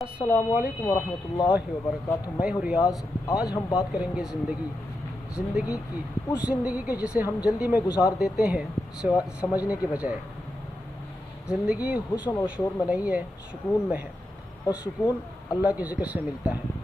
السلام علیکم ورحمۃ اللہ وبرکاتہ۔ میں ہوں ریاض۔ آج ہم بات کریں گے زندگی کی، اس زندگی کے جسے ہم جلدی میں گزار دیتے ہیں سمجھنے کے بجائے۔ زندگی حسن و شور میں نہیں ہے، سکون میں ہے، اور سکون اللہ کے ذکر سے ملتا ہے۔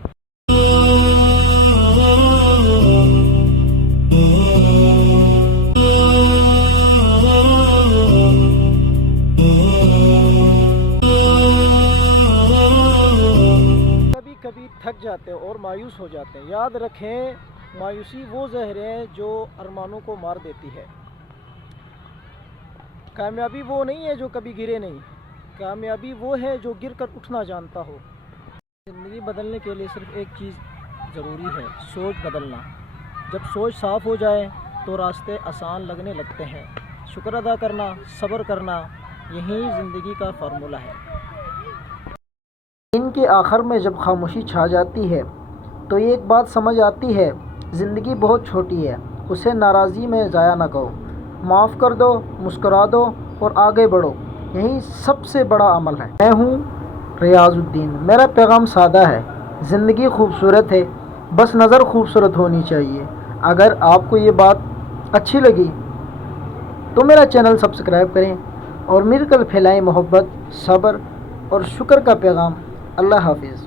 کبھی تھک جاتے ہیں اور مایوس ہو جاتے ہیں۔ یاد رکھیں، مایوسی وہ زہر ہے جو ارمانوں کو مار دیتی ہے۔ کامیابی وہ نہیں ہے جو کبھی گرے نہیں، کامیابی وہ ہے جو گر کر اٹھنا جانتا ہو۔ زندگی بدلنے کے لیے صرف ایک چیز ضروری ہے، سوچ بدلنا۔ جب سوچ صاف ہو جائے تو راستے آسان لگنے لگتے ہیں۔ شکر ادا کرنا، صبر کرنا، یہی زندگی کا فارمولہ ہے۔ دن کے آخر میں جب خاموشی چھا جاتی ہے تو ایک بات سمجھ آتی ہے، زندگی بہت چھوٹی ہے، اسے ناراضی میں ضائع نہ کرو۔ معاف کر دو، مسکرا دو اور آگے بڑھو، یہی سب سے بڑا عمل ہے۔ میں ہوں ریاض الدین۔ میرا پیغام سادہ ہے، زندگی خوبصورت ہے، بس نظر خوبصورت ہونی چاہیے۔ اگر آپ کو یہ بات اچھی لگی تو میرا چینل سبسکرائب کریں اور مل کر پھیلائیں محبت، صبر اور شکر کا پیغام۔ اللہ حافظ۔